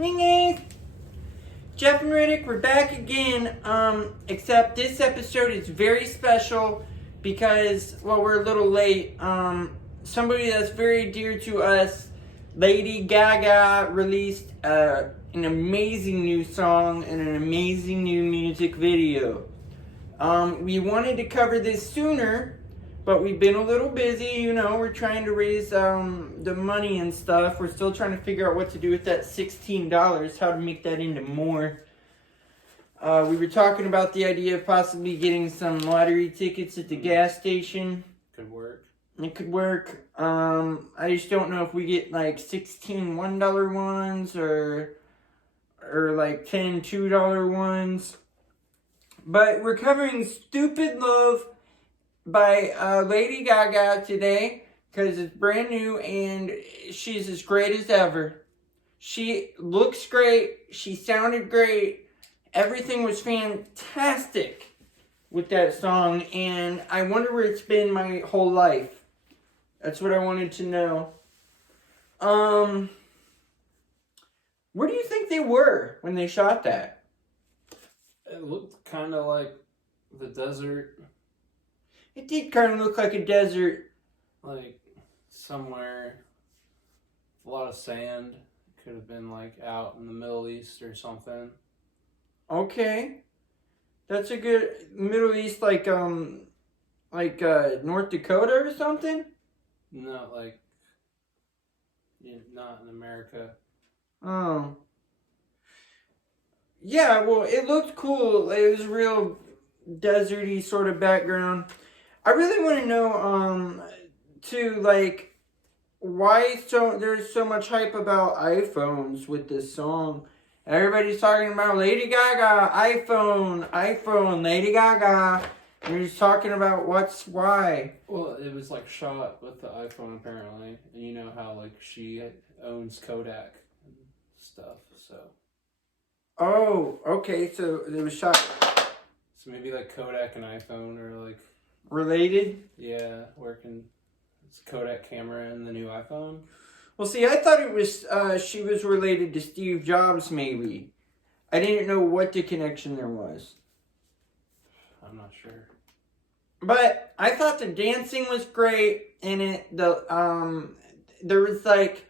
Hey guys, Geoff and Riddick, we're back again. Except this episode is very special because, well, we're a little late. Somebody that's very dear to us, Lady Gaga, released an amazing new song and an amazing new music video. We wanted to cover this sooner, but we've been a little busy, you know, we're trying to raise the money and stuff. We're still trying to figure out what to do with that $16, how to make that into more. We were talking about the idea of possibly getting some lottery tickets at the gas station. Could work. It could work. I just don't know if we get like 16 $1 ones or like 10 $2 ones. But we're covering Stupid Love by Lady Gaga today because it's brand new and she's as great as ever. She looks great. She sounded great. Everything was fantastic with that song, and I wonder where it's been my whole life. That's what I wanted to know. Where do you think they were when they shot that? It looked kind of like the desert. It did kind of look like a desert. Like somewhere with a lot of sand. Could have been like out in the Middle East or something. Okay. That's a good Middle East, like North Dakota or something? Not like, not in America. Oh. Yeah, well, it looked cool. It was real deserty sort of background. I really want to know, too, like, why there's so much hype about iPhones with this song. Everybody's talking about Lady Gaga, iPhone, Lady Gaga. And we're just talking about why. Well, it was like shot with the iPhone apparently. And you know how like she owns Kodak and stuff, so. Oh, okay, so it was shot. So maybe like Kodak and iPhone are like related? Yeah, working. It's a Kodak camera in the new iPhone. Well, see, I thought it was she was related to Steve Jobs, maybe. I didn't know what the connection there was. I'm not sure. But I thought the dancing was great, and there was like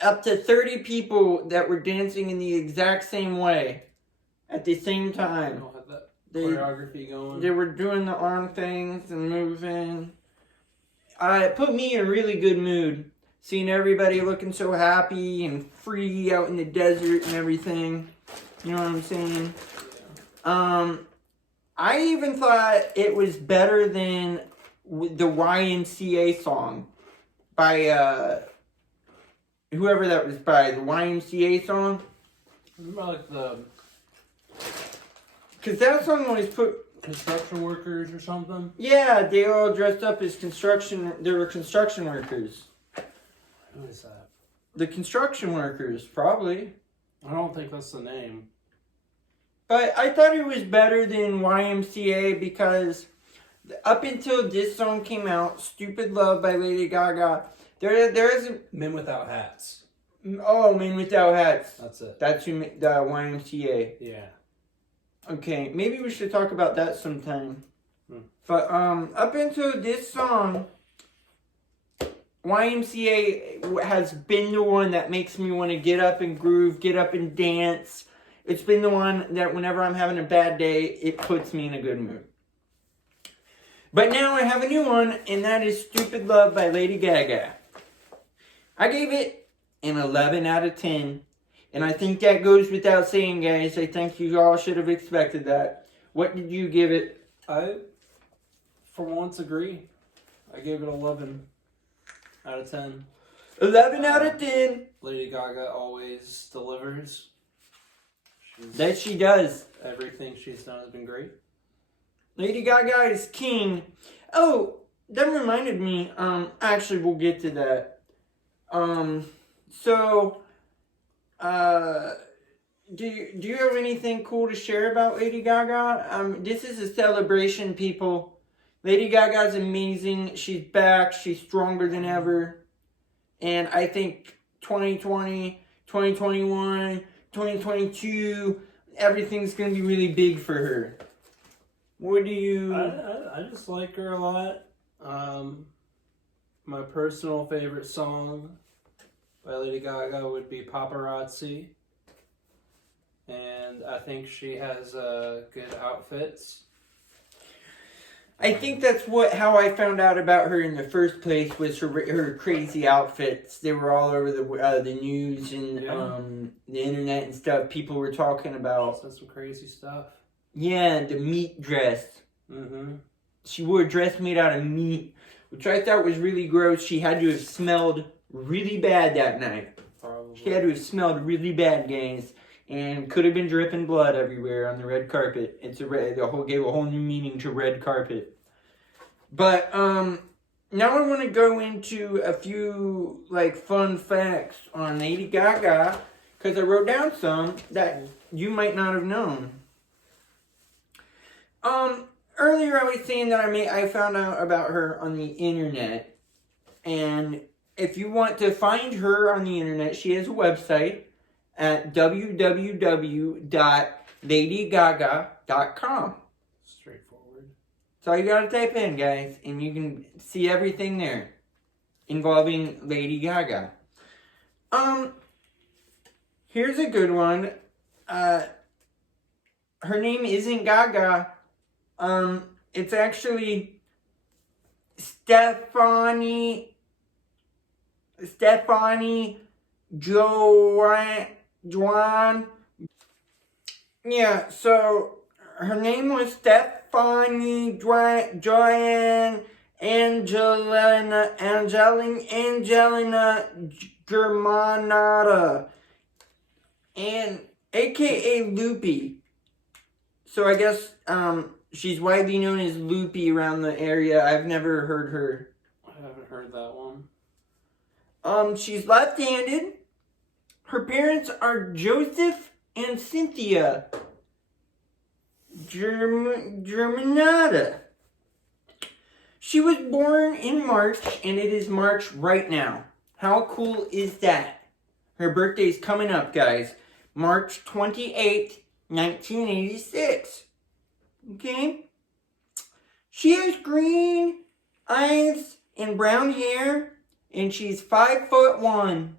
up to 30 people that were dancing in the exact same way at the same time. Don't have that choreography going. They were doing the arm things and moving. It put me in a really good mood. Seeing everybody looking so happy and free out in the desert and everything. You know what I'm saying? Yeah. I even thought it was better than the YMCA song by whoever that was by. The YMCA song. About like the... Because that song always put... Construction workers or something? Yeah, they all dressed up as they were construction workers. Who is that? The construction workers, probably. I don't think that's the name. But I thought it was better than YMCA because up until this song came out, Stupid Love by Lady Gaga, there isn't... Men Without Hats. Oh, Men Without Hats. That's it. That's the YMCA. Yeah. Okay, maybe we should talk about that sometime. But up until this song, YMCA has been the one that makes me want to get up and groove, get up and dance. It's been the one that whenever I'm having a bad day, it puts me in a good mood. But now I have a new one, and that is Stupid Love by Lady Gaga. I gave it an 11 out of 10. And I think that goes without saying, guys. I think you all should have expected that. What did you give it? I, for once, agree. I gave it 11 out of 10. 11 out of 10. Lady Gaga always delivers. That she does. Everything she's done has been great. Lady Gaga is king. Oh, that reminded me. Actually, we'll get to that. Do you have anything cool to share about Lady Gaga? This is a celebration, people. Lady Gaga's amazing. She's back. She's stronger than ever. And I think 2020, 2021, 2022, everything's going to be really big for her. What do you... I just like her a lot. My personal favorite song by Lady Gaga would be Paparazzi. And I think she has good outfits. I think that's how I found out about her in the first place, was her crazy outfits. They were all over the news and the internet and stuff. People were talking about. She said some crazy stuff. Yeah, the meat dress. Mm-hmm. She wore a dress made out of meat, which I thought was really gross. She had to have smelled really bad that night. Probably. She had to have smelled really bad, guys. And could have been dripping blood everywhere on the red carpet. Gave a whole new meaning to red carpet. But now I want to go into a few fun facts on Lady Gaga, because I wrote down some that you might not have known. Earlier I was saying that I found out about her on the internet, and if you want to find her on the internet, she has a website at www.ladygaga.com. Straightforward. That's all you gotta type in, guys, and you can see everything there involving Lady Gaga. Here's a good one. Her name isn't Gaga. It's actually Stephanie Joanne. Yeah, so her name was Stephanie Joanne Angelina Germanata, and aka Loopy. So I guess she's widely known as Loopy around the area. I've never heard her. I haven't heard that one. She's left-handed. Her parents are Joseph and Cynthia Germanata. She was born in March, and it is March right now. How cool is that? Her birthday's coming up, guys. March 28th, 1986. Okay? She has green eyes and brown hair, and she's 5'1".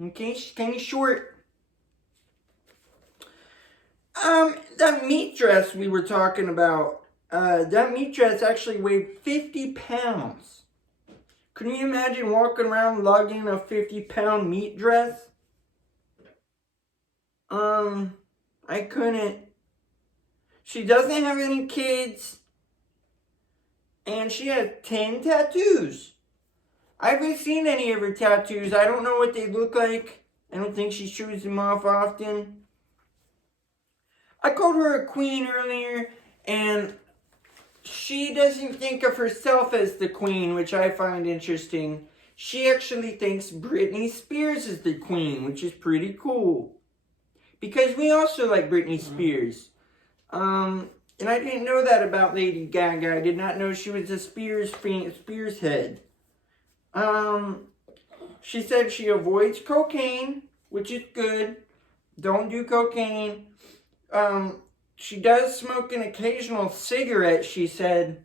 Okay, she's kind of short. That meat dress we were talking about, that meat dress actually weighed 50 pounds. Can you imagine walking around lugging a 50-pound meat dress? I couldn't. She doesn't have any kids, and she has 10 tattoos. I haven't seen any of her tattoos. I don't know what they look like. I don't think she shows them off often. I called her a queen earlier, and she doesn't think of herself as the queen, which I find interesting. She actually thinks Britney Spears is the queen, which is pretty cool. Because we also like Britney Spears. And I didn't know that about Lady Gaga. I did not know she was a Spears head. She said she avoids cocaine, which is good. Don't do cocaine. She does smoke an occasional cigarette, she said,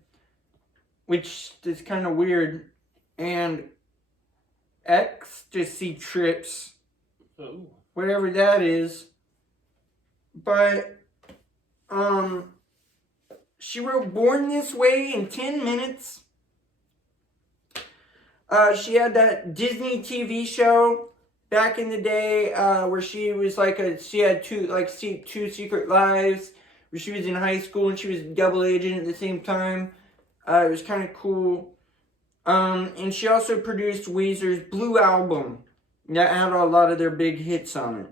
which is kind of weird. And ecstasy trips, whatever that is. But, she wrote Born This Way in 10 minutes. She had that Disney TV show back in the day, where she was she had two secret lives, where she was in high school and she was a double agent at the same time. It was kind of cool. And she also produced Weezer's Blue album that had a lot of their big hits on it.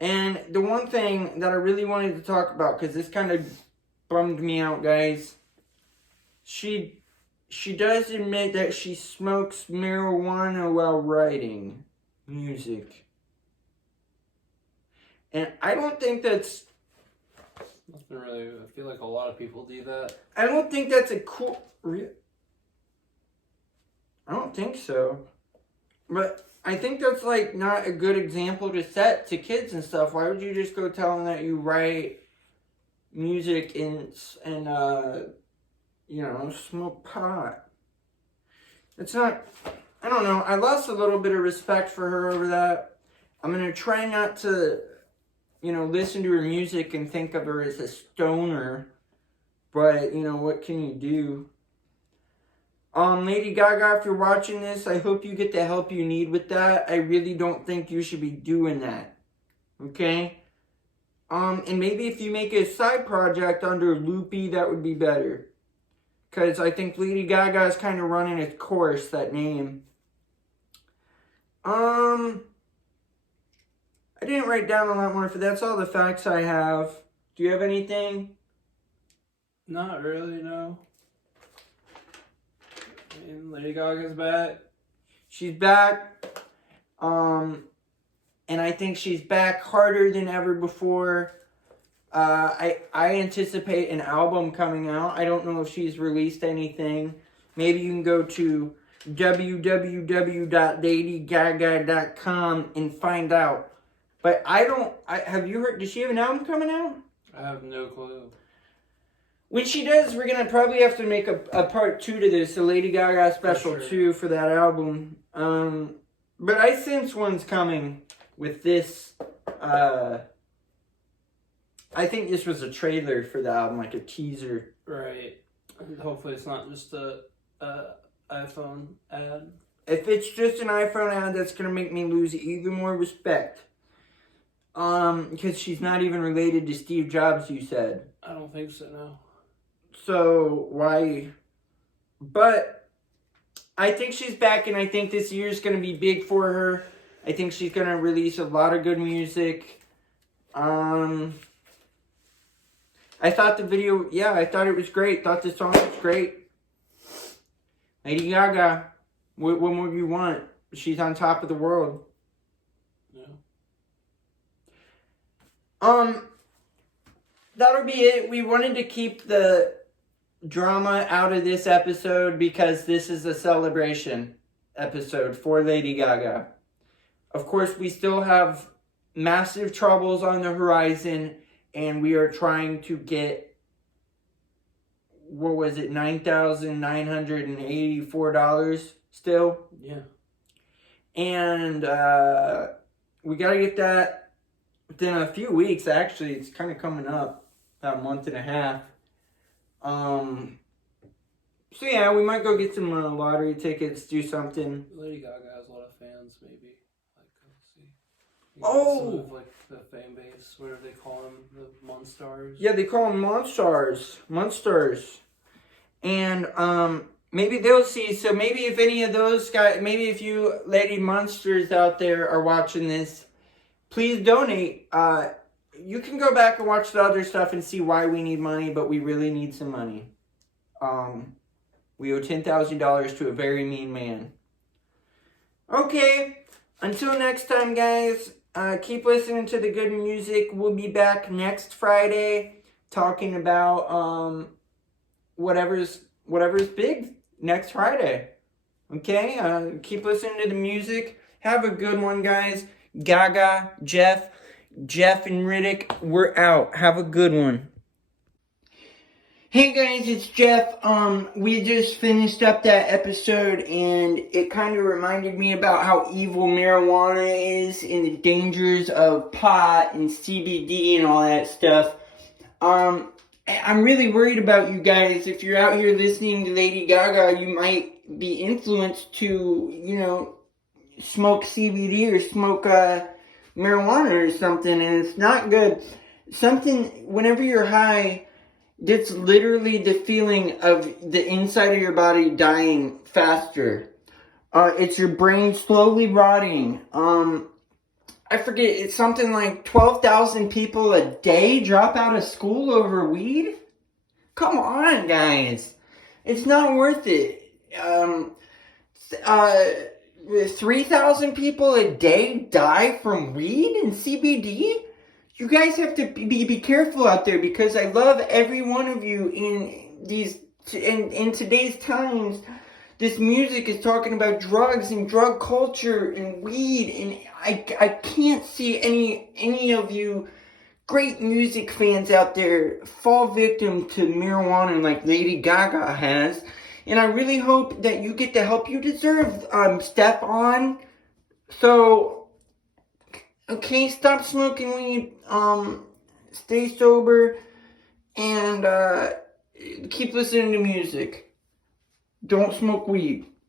And the one thing that I really wanted to talk about, because this kind of bummed me out, guys, she does admit that she smokes marijuana while writing music. And I don't think that's... Nothing really. I feel like a lot of people do that. I don't think that's a cool... I don't think so. But I think that's like not a good example to set to kids and stuff. Why would you just go tell them that you write music and smoke pot? It's not, I don't know. I lost a little bit of respect for her over that. I'm going to try not to, listen to her music and think of her as a stoner. But, what can you do? Lady Gaga, if you're watching this, I hope you get the help you need with that. I really don't think you should be doing that. Okay? And maybe if you make a side project under Loopy, that would be better. Because I think Lady Gaga is kind of running its course, that name. I didn't write down a lot more for that's all the facts I have. Do you have anything? Not really, no. I mean, Lady Gaga's back. She's back. And I think she's back harder than ever before. I anticipate an album coming out. I don't know if she's released anything. Maybe you can go to www.ladygaga.com and find out. But have you heard, does she have an album coming out? I have no clue. When she does, we're going to probably have to make a part 2 to this, a Lady Gaga special 2 for that album. But I sense one's coming with this. I think this was a trailer for the album, like a teaser. Right. And hopefully it's not just a iPhone ad. If it's just an iPhone ad, that's going to make me lose even more respect. Because she's not even related to Steve Jobs, you said. I don't think so, no. So, why? But I think she's back, and I think this year is going to be big for her. I think she's going to release a lot of good music. I thought the video, I thought it was great. Thought the song was great. Lady Gaga, what more do you want? She's on top of the world. Yeah. That'll be it. We wanted to keep the drama out of this episode because this is a celebration episode for Lady Gaga. Of course, we still have massive troubles on the horizon, and we are trying to get, $9,984 still? Yeah. And we got to get that within a few weeks, actually. It's kind of coming up, about a month and a half. So yeah, we might go get some lottery tickets, do something. Lady Gaga has a lot of fans, maybe. Like, let's see. Oh! Some of, like, the fan base, whatever they call them, the Monstars. Yeah, they call them Monstars. And, maybe they'll see, so maybe if any of those guys, maybe if you Lady Monsters out there are watching this, please donate. You can go back and watch the other stuff and see why we need money, but we really need some money. We owe $10,000 to a very mean man. Okay, until next time, guys, keep listening to the good music. We'll be back next Friday talking about whatever's big next Friday. Okay, keep listening to the music. Have a good one, guys. Gaga, Geoff and Riddick, we're out. Have a good one. Hey guys, it's Geoff. We just finished up that episode, and it kind of reminded me about how evil marijuana is and the dangers of pot and CBD and all that stuff. I'm really worried about you guys. If you're out here listening to Lady Gaga, you might be influenced to, smoke CBD or smoke marijuana or something, and it's not good. Whenever you're high, that's literally the feeling of the inside of your body dying faster. It's your brain slowly rotting. I forget, it's something like 12,000 people a day drop out of school over weed? Come on, guys. It's not worth it. 3,000 people a day die from weed and CBD? You guys have to be careful out there, because I love every one of you in today's times this music is talking about drugs and drug culture and weed, and I can't see any of you great music fans out there fall victim to marijuana like Lady Gaga has. And I really hope that you get the help you deserve, Stefan. So, okay, stop smoking weed, stay sober, and keep listening to music. Don't smoke weed.